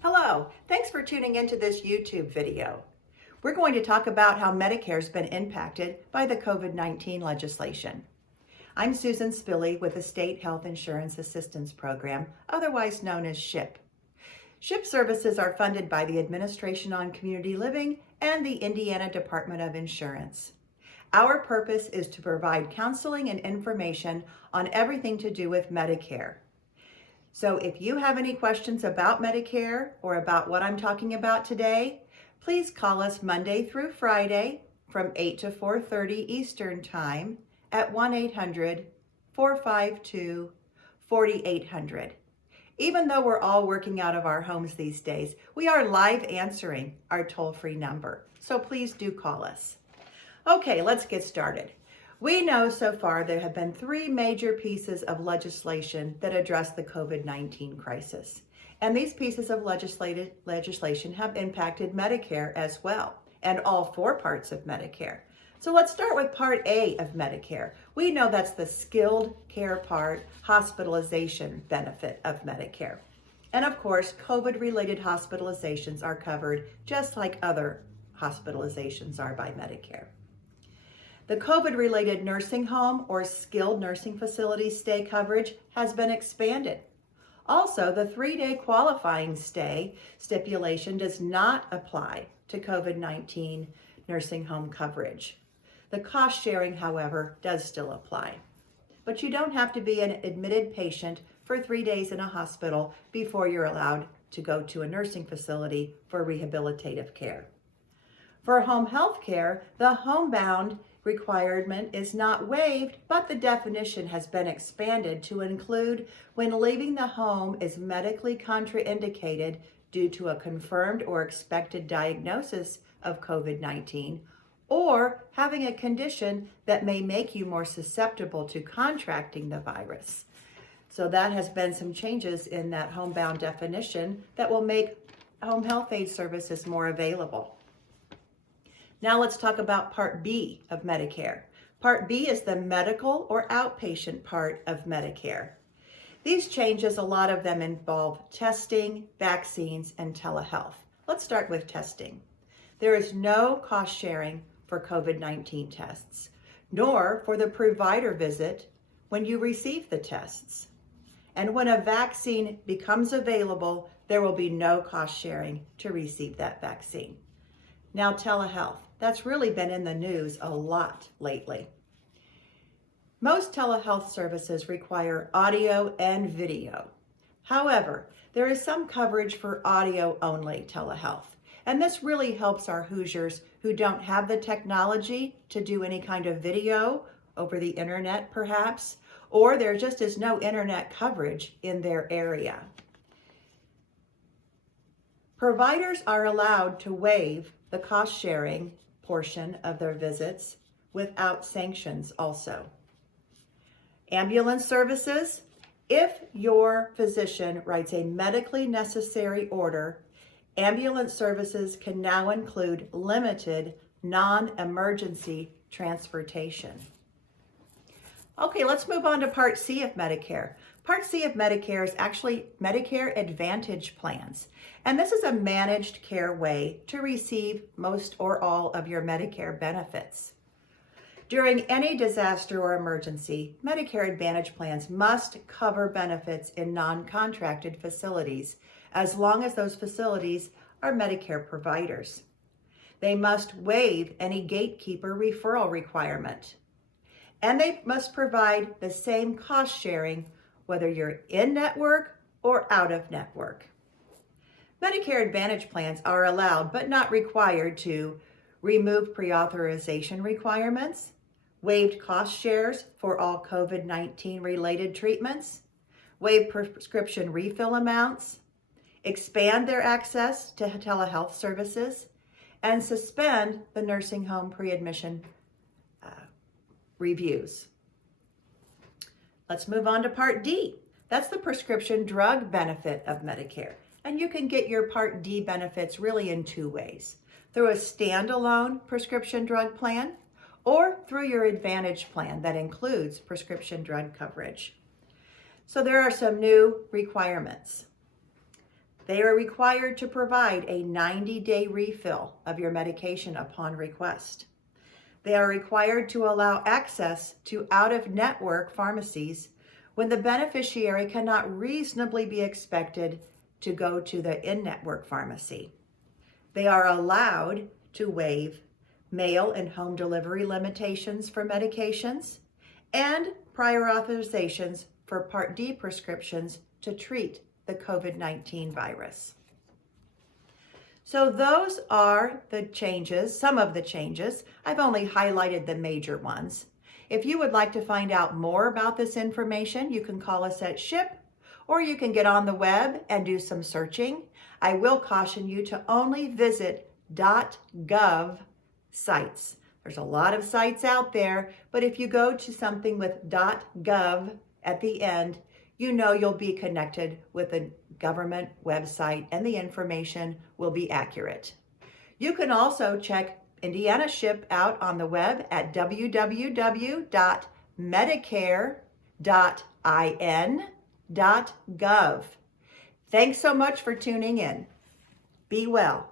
Hello, thanks for tuning into this YouTube video. We're going to talk about how Medicare's been impacted by the COVID-19 legislation. I'm Susan Spilly with the State Health Insurance Assistance Program, otherwise known as SHIP. SHIP services are funded by the Administration on Community Living and the Indiana Department of Insurance. Our purpose is to provide counseling and information on everything to do with Medicare. So if you have any questions about Medicare or about what I'm talking about today, please call us Monday through Friday from 8 to 4:30 Eastern Time at 1-800-452-4800. Even though we're all working out of our homes these days, we are live answering our toll-free number. So please do call us. Okay, let's get started. We know so far there have been three major pieces of legislation that address the COVID-19 crisis. And these pieces of legislation have impacted Medicare as well, and all four parts of Medicare. So let's start with Part A of Medicare. We know that's the skilled care part, hospitalization benefit of Medicare. And of course, COVID-related hospitalizations are covered just like other hospitalizations are by Medicare. The COVID-related nursing home or skilled nursing facility stay coverage has been expanded. Also, the 3-day qualifying stay stipulation does not apply to COVID-19 nursing home coverage. The cost sharing, however, does still apply. But you don't have to be an admitted patient for 3 days in a hospital before you're allowed to go to a nursing facility for rehabilitative care. For home health care, the homebound requirement is not waived, but the definition has been expanded to include when leaving the home is medically contraindicated due to a confirmed or expected diagnosis of COVID-19 or having a condition that may make you more susceptible to contracting the virus. So that has been some changes in that homebound definition that will make home health aid services more available. Now let's talk about Part B of Medicare. Part B is the medical or outpatient part of Medicare. These changes, a lot of them involve testing, vaccines, and telehealth. Let's start with testing. There is no cost sharing for COVID-19 tests, nor for the provider visit when you receive the tests. And when a vaccine becomes available, there will be no cost sharing to receive that vaccine. Now, telehealth. That's really been in the news a lot lately. Most telehealth services require audio and video. However, there is some coverage for audio-only telehealth. And this really helps our Hoosiers who don't have the technology to do any kind of video over the internet, perhaps, or there just is no internet coverage in their area. Providers are allowed to waive the cost sharing portion of their visits without sanctions also. Ambulance services, if your physician writes a medically necessary order, ambulance services can now include limited non-emergency transportation. Okay, let's move on to Part C of Medicare. Part C of Medicare is actually Medicare Advantage plans. And this is a managed care way to receive most or all of your Medicare benefits. During any disaster or emergency, Medicare Advantage plans must cover benefits in non-contracted facilities as long as those facilities are Medicare providers. They must waive any gatekeeper referral requirement. And they must provide the same cost sharing whether you're in network or out of network. Medicare Advantage plans are allowed but not required to remove pre-authorization requirements, waived cost shares for all COVID-19 related treatments, waive prescription refill amounts, expand their access to telehealth services, and suspend the nursing home pre-admission reviews. Let's move on to Part D. That's the prescription drug benefit of Medicare. And you can get your Part D benefits really in two ways. Through a standalone prescription drug plan or through your Advantage plan that includes prescription drug coverage. So there are some new requirements. They are required to provide a 90-day refill of your medication upon request. They are required to allow access to out-of-network pharmacies when the beneficiary cannot reasonably be expected to go to the in-network pharmacy. They are allowed to waive mail and home delivery limitations for medications and prior authorizations for Part D prescriptions to treat the COVID-19 virus. So those are the changes, some of the changes. I've only highlighted the major ones. If you would like to find out more about this information, you can call us at SHIP, or you can get on the web and do some searching. I will caution you to only visit .gov sites. There's a lot of sites out there, but if you go to something with .gov at the end, you know you'll be connected with a government website and the information will be accurate. You can also check Indiana SHIP out on the web at www.medicare.in.gov. Thanks so much for tuning in. Be well.